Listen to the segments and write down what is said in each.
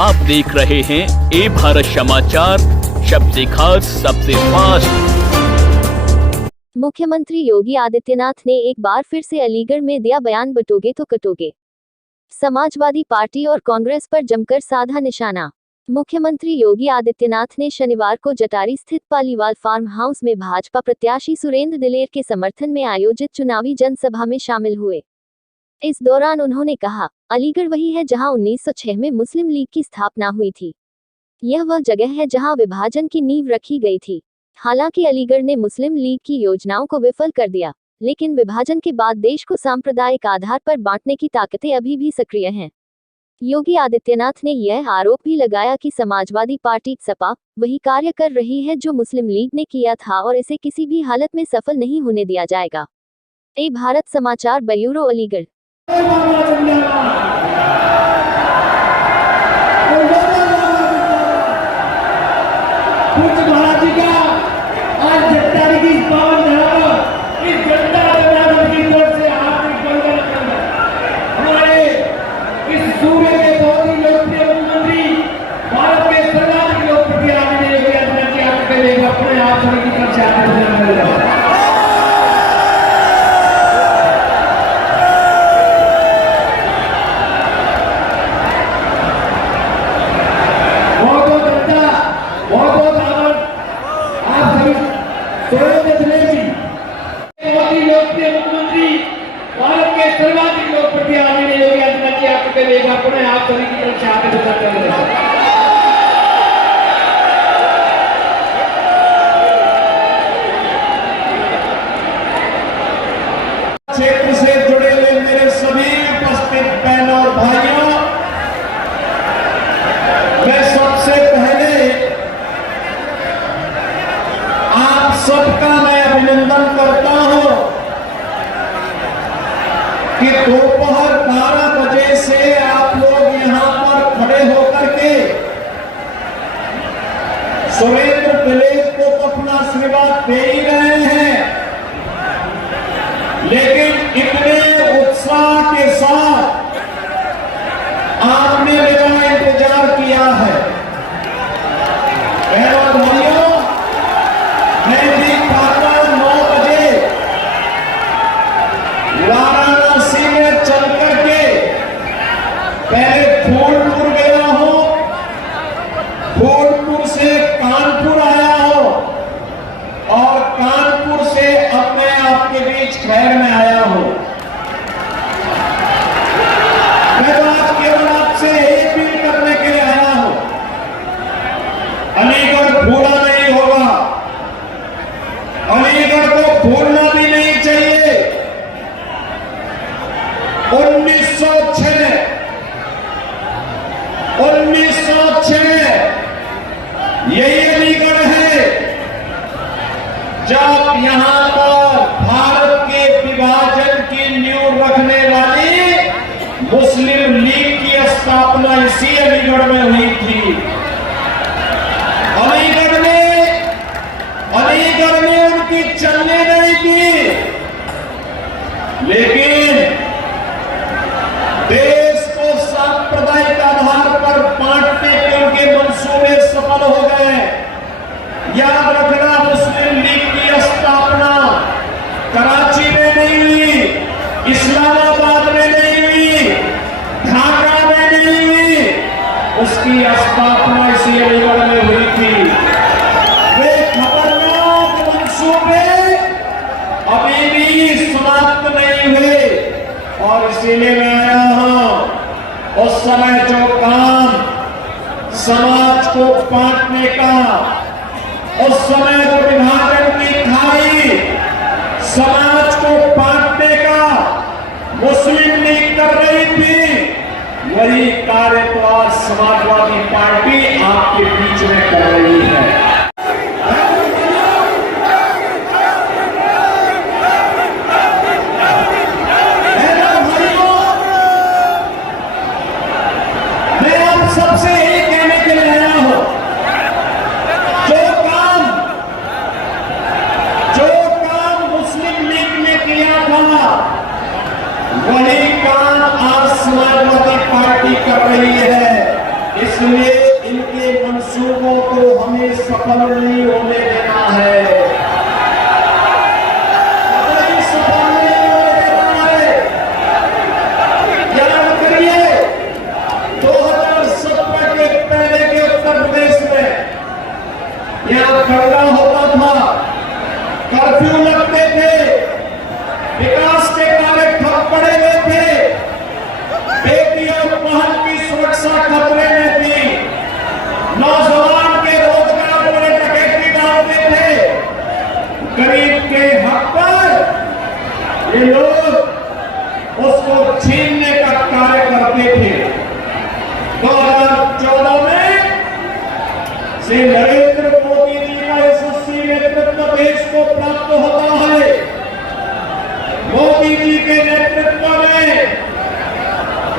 आप देख रहे हैं ए भारत समाचार, सबसे खास सबसे फास्ट। मुख्यमंत्री योगी आदित्यनाथ ने एक बार फिर से अलीगढ़ में दिया बयान, बटोगे तो कटोगे। समाजवादी पार्टी और कांग्रेस पर जमकर साधा निशाना। मुख्यमंत्री योगी आदित्यनाथ ने शनिवार को जटारी स्थित पालीवाल फार्म हाउस में भाजपा प्रत्याशी सुरेंद्र दिलेर के समर्थन में आयोजित चुनावी जनसभा में शामिल हुए। इस दौरान उन्होंने कहा, अलीगढ़ वही है जहां 1906 में मुस्लिम लीग की स्थापना हुई थी। यह वह जगह है जहां विभाजन की नींव रखी गई थी। हालांकि अलीगढ़ ने मुस्लिम लीग की योजनाओं को विफल कर दिया, लेकिन विभाजन के बाद देश को सांप्रदायिक आधार पर बांटने की ताकतें अभी भी सक्रिय हैं। योगी आदित्यनाथ ने यह आरोप भी लगाया कि समाजवादी पार्टी सपा वही कार्य कर रही है जो मुस्लिम लीग ने किया था और इसे किसी भी हालत में सफल नहीं होने दिया जाएगा। ए भारत समाचार, ब्यूरो, अलीगढ़। मुख्यमंत्री भारत के सर्वाधिक लोकप्रिय आदरणीय योगी आदित्यनाथ जी आपके लिए अपने आप सभी की तरफ से आगे बढ़ते हैं। क्षेत्र से जुड़े हुए मेरे सभी उपस्थित बहनों और भाइयों, मैं सबसे पहले आप सबका मैं अभिनंदन करता हूं कि दोपहर 12 बजे से आप लोग यहां पर खड़े होकर के सुरेंद्र दिलेर को अपना आशीर्वाद दे ही रहे हैं, लेकिन इतने उत्साह के साथ आपने मेरा इंतजार किया है। बहनों और भाइयों, मैं भी प्रातः 9 बजे वाराणसी में चल करके पहले फूलपुर गया हूं, फूलपुर से कानपुर आया हूं और कानपुर से अब मैं आपके बीच खैर में आया हूं। मैं तो आज केवल आपसे यही अपील करने के लिए आया हूं, अलीगढ़ भूला नहीं होगा, अलीगढ़ को भूलना भी नहीं चाहिए। 1906 यही अलीगढ़ है जब यहां पर भारत के विभाजन की नींव रखने वाली मुस्लिम लीग की स्थापना इसी अलीगढ़ में हुई थी। अलीगढ़ में उनकी चलने नहीं थी, लेकिन देश को सांप्रदायिक आधार पर बांटने के उनके मंसूबे सफल हो गए। याद रखना, मुस्लिम लीग की स्थापना कराची में नहीं हुई, इस्लामाबाद में नहीं हुई, ढाका में नहीं हुई, उसकी स्थापना इसी अलीगढ़ में हुई थी। वे खतरनाक मंसूबे अभी भी समाप्त नहीं हुए और इसीलिए मैं आया हूं। उस समय जो काम समाज को बांटने का, उस समय जो विभाजन की खाई समाज को बांटने का मुस्लिम लीग कर रही थी, वही कार्य तो आज समाजवादी पार्टी आपके बीच में कर रही है। सबसे यही कहने के लिए आया हूं, जो काम मुस्लिम लीग ने किया था, वही काम आज समाजवादी पार्टी कर रही है। इसलिए इनके मंसूबों को हमें सफल नहीं होने देना है, कतई सफल नहीं होने देना है। याद करिए 2017 के पहले के उत्तर प्रदेश में यहाँ करना होता था, कर्फ्यू लगते थे, विकास के कार्य ठप पड़े हुए थे, बेटी और बहन की सुरक्षा खतरे में थी, नौजवान के रोजगार पर डकैती डालते थे, गरीब के हक पर ये लोग उसको छीनने का कार्य करते थे। 2014 में श्री नरेंद्र मोदी जी का यशस्वी नेतृत्व देश को प्राप्त होता है। मोदी जी के नेतृत्व में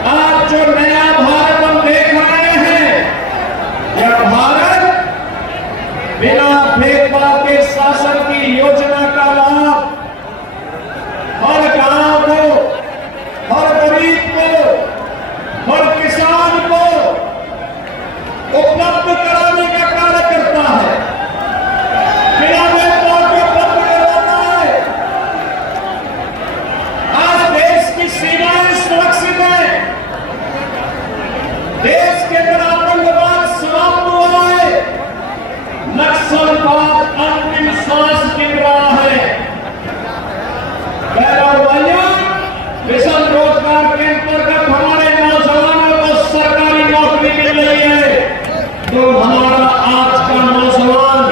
आज जो नया भारत हम देख रहे हैं, यह भारत बिना भेदभाव के शासन की योजना का लाभ हर गांव को, हर गरीब को, हर किसान को उपलब्ध कराने का कार्य करता है। बिना भेदभाव के उपलब्ध करवाता है। आज देश की सीमाएं सुरक्षित है, देश के अंदर आतंकवाद समाप्त हुआ है, नक्सलवाद अंतिम सांस गिन रहा है। बहनों भाइयों, मिशन रोजगार के अंतर्गत हमारे नौजवानों को सरकारी नौकरी मिल रही है, तो हमारा आज का नौजवान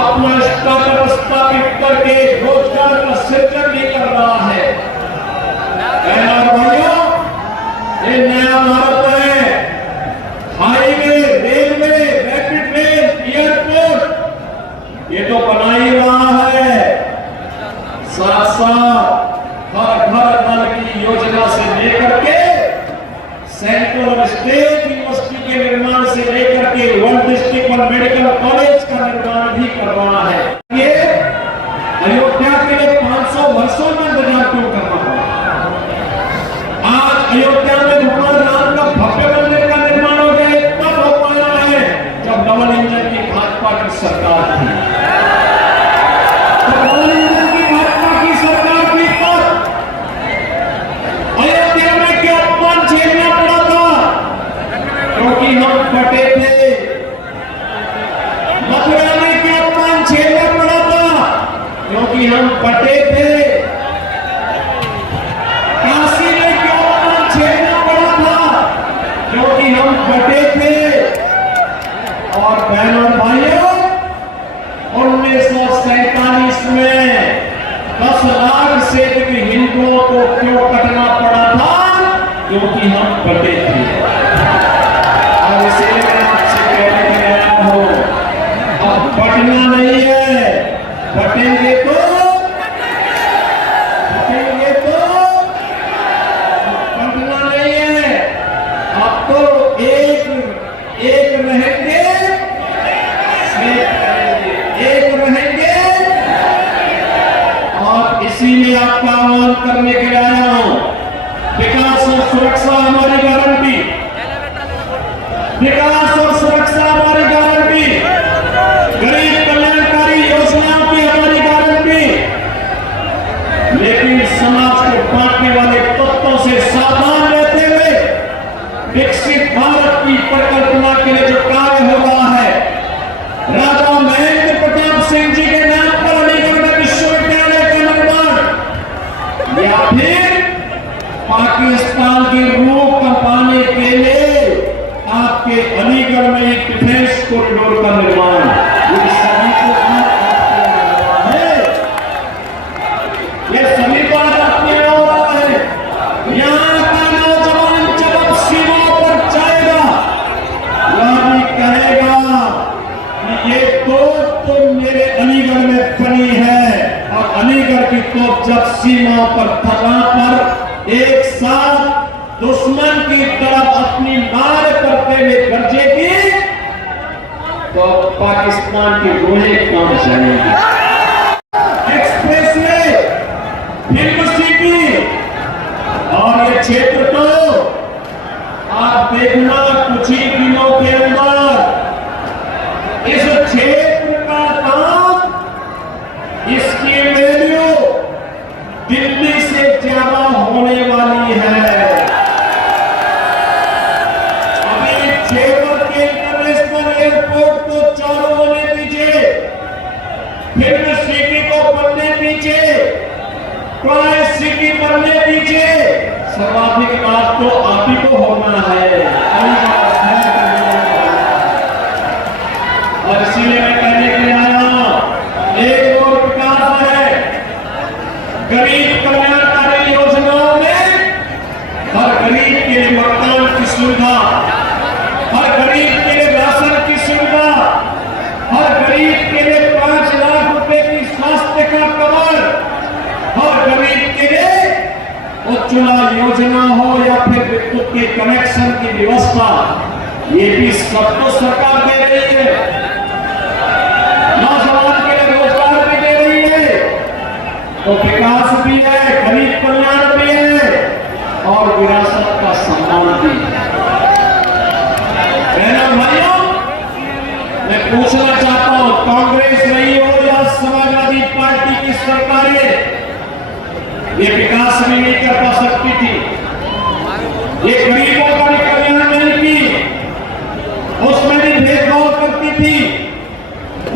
अपना स्टार्टअप स्थापित करके रोजगार का सृजन भी कर रहा है। बहनों भाइयों, ये नया भारत है। Highway, railway, rapid rail, airport ये तो बना ही रहा है, साथ साथ हर घर नल की योजना से लेकर के सेंट्रल और स्टेट यूनिवर्सिटी के निर्माण से लेकर के वन डिस्ट्रिक्ट और मेडिकल कॉलेज का निर्माण भी करवाना है। ये अयोध्या के लिए 500 वर्षों में इंतजार क्यों करना पड़ा? आज अयोध्या में भगवान राम का भव्य मंदिर का निर्माण हो गया, तब हो पा रहा है जब डबल इंजन की भाजपा की सरकार थी। डबल इंजन की भाजपा की सरकार थी तब अयोध्या में क्या अपमान झेलना पड़ा था, क्योंकि हम फटे थे। मथुरा में क्या अपमान झेलना पड़ा था, क्योंकि हम फटे थे। काशी में क्यों अपमान झेलना पड़ा था, क्योंकि हम फटे थे। और बहनों भाइयों, 1947 में 10 लाख से अधिक हिंदुओं को क्यों कटना पड़ा था, क्योंकि हम फटे थे। और इसीलिए मैं आपसे कहने के आया हूं, अब फटना नहीं है, फटेंगे तो फटना नहीं है। अब तो एक रहेंगे, एक रहेंगे। और इसीलिए आपका आह्वान करने के लिए आया हूं, विकास और सुरक्षा हमारी गारंटी, विकास और सुरक्षा हमारी गारंटी, गरीब कल्याणकारी योजनाओं की हमारी गारंटी। लेकिन समाज को बांटने वाले तत्वों से सावधान रहते हुए विकसित भारत की परिकल्पना के लिए जो कार्य हो रहा है, राजा महेंद्र प्रताप सिंह जी के नाम पर अलीगढ़ में विश्वविद्यालय का निर्माण, या फिर पाकिस्तान की रूह कंपाने के लिए आपके अलीगढ़ में एक डिफेंस कॉरिडोर का निर्माण, ये सभी को है, ये सभी को अपने हो रहा है। यहाँ का नौजवान जब अब सीमाओं पर जाएगा, वह भी कहेगा कि ये तोप तो मेरे अलीगढ़ में बनी है। और अलीगढ़ की तोप जब सीमाओं पर थका पर एक साथ दुश्मन की तरफ अपनी मार करते हुए गरजेगी, तो पाकिस्तान की रूहें काम जाएंगी। एक्सप्रेसवे, फिल्म सिटी और ये क्षेत्र तो आप देखना कुछ ही दिनों के होना है, और इसीलिए मैं कहने के लिए आया हूं, एक और विकास है। गरीब कल्याणकारी योजनाओं में हर गरीब के लिए मकान की सुविधा, हर गरीब के लिए राशन की सुविधा, हर गरीब के लिए 5 लाख रुपए की स्वास्थ्य का कवर, हर गरीब के लिए उज्ज्वला योजना हो या फिर विद्युत के कनेक्शन की व्यवस्था, ये भी सबको सरकार दे रही है। नौजवान के लिए रोजगार भी दे रही है, तो विकास भी है, गरीब कल्याण भी है और विरासत का सम्मान भी है। बहनों भाइयों, मैं पूछना चाहता हूं, कांग्रेस रही हो या समाजवादी पार्टी की सरकारें, ये विकास भी नहीं कर पा सकती थी, ये गरीबों का भी कल्याण नहीं की, उसमें भी भेदभाव करती थी,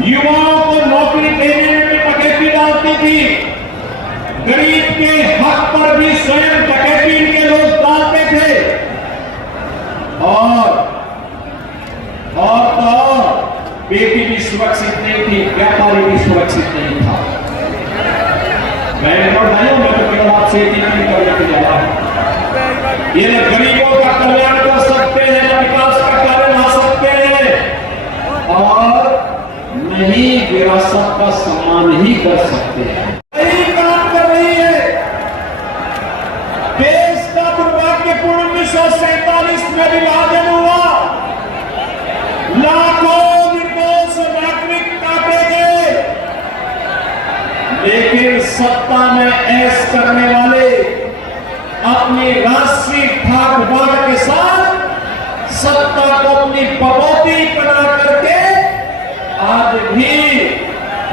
युवाओं को नौकरी देने में भी डकैती डालती थी, गरीब के हक पर भी स्वयं डकैती इनके लोग डालते थे, और तो बेटी भी सुरक्षित नहीं थी, व्यापारी भी सुरक्षित नहीं था। मैं तो केवल आपसे करने के जा रहा हूं, ये न गरीबों का कल्याण कर सकते हैं, न विकास का कार्य ला सकते हैं, और नहीं विरासत का सम्मान ही कर सकते हैं। यही काम कर रही है। देश का दुर्भाग्यपूर्ण 1947 में विभाजन हुआ, लाखों निर्दोष नागरिक काटे गए, लेकिन सत्ता में ऐश करने वाले अपनी राष्ट्रीय ठाक बाट के साथ सत्ता को अपनी पगोटी बना करके आज भी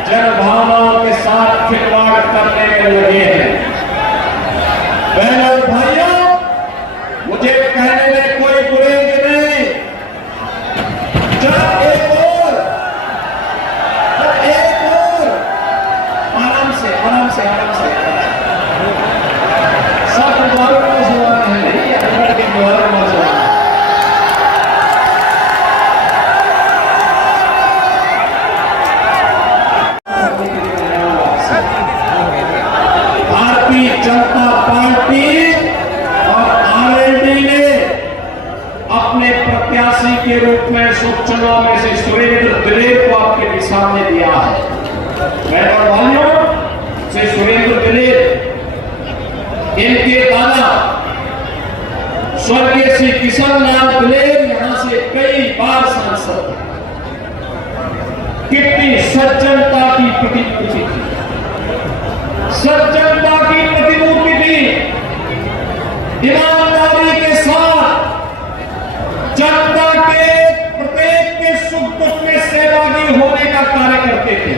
जनभावनाओं के साथ खिलवाड़ करने में लगे हैं। बहनों और भाइयों, मुझे कहने में कोई गुरेज नहीं, जब एक और आराम से सब द्वारों में सवाल है, अंदर के द्वारों में सवाल। भारतीय जनता पार्टी और आरएलडी ने अपने प्रत्याशी के रूप में इस उपचुनाव में से सुरेंद्र दिलेर को आपके सामने दिया है। बहनों भाइयों, से सुरेंद्र दिलेर, इनके दादा स्वर्गीय श्री किशन लाल दिलेर यहां से कई बार सांसद, कितनी सज्जनता की प्रतिमूर्ति थी, सज्जनता की प्रतिमूर्ति थी, ईमानदारी के साथ जनता के प्रत्येक के सुख दुख में सहभागी होने का कार्य करते थे,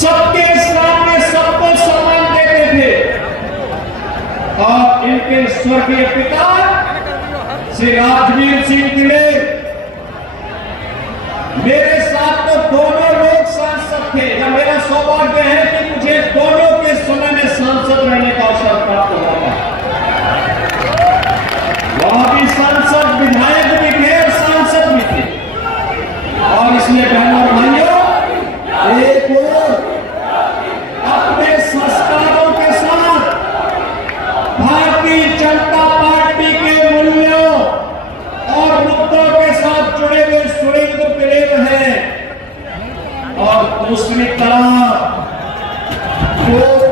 सबके सामने सबको सम्मान देते थे, और इनके स्वर्गीय पिता श्री राजवीर सिंह दिलेर, मेरे साथ तो दोनों लोग सांसद थे, या मेरा सौभाग्य है कि मुझे दोनों के समय में सांसद रहने का अवसर प्राप्त हुआ। वहां भी सांसद, विधायक भी थे और सांसद भी थे, और इसलिए बहनों और भाइयों, एक और अपने संस्कारों के साथ भारतीय जनता पार्टी के मूल्यों और मुद्दों के साथ जुड़े हुए सुरेंद्र दिलेर हैं, और दूसरी तरफ पूर्व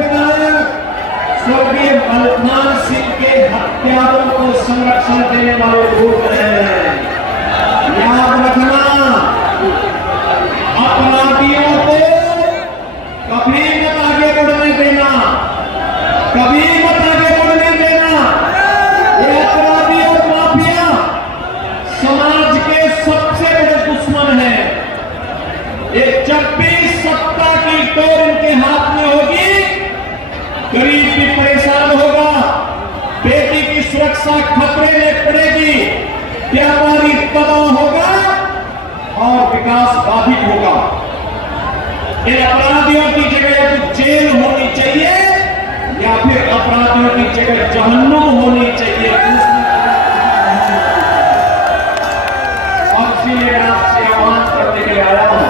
विधायक स्वर्गीय मलखान सिंह के हत्यारों को संरक्षण देने वाले लोग हैं। याद रखना, अपराधियों को कभी मत आगे बढ़ने देना, कभी मत आगे बढ़ने देना। ये अपराधी और माफिया समाज के सबसे बड़े दुश्मन हैं। ये जब भी सत्ता की टोर इनके हाथ में होगी, गरीब भी परेशान होगा, बेटी की सुरक्षा खतरे में पड़ेगी, व्यापारी तबाह होगा और विकास बाधित होगा। इन अपराधियों की जगह तो जेल होनी चाहिए, आतंकवादियों की जगह जहन्नुम होनी चाहिए। और इसलिए मैं आपसे आह्वान करने के लिए आया हूं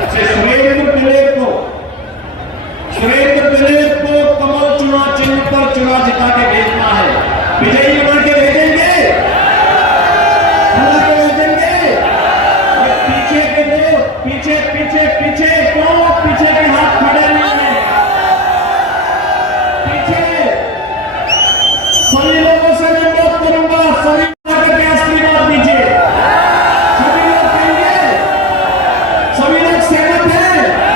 कि सुरेंद्र पिलेर को कमल चुनाव चिन्ह पर चुनाव जिता के भेजना है, विजयी बना के भेजेंगे, बना के भेजेंगे। पीछे के लोग पीछे पीछे पीछे क्यों पीछे के हाथ खड़े नहीं हैं? पीछे सभी लोगों से मैं बात करूंगा, सभी करके आशीर्वाद दीजिए। सभी लोग कहेंगे, सभी लोग सहमत हैं।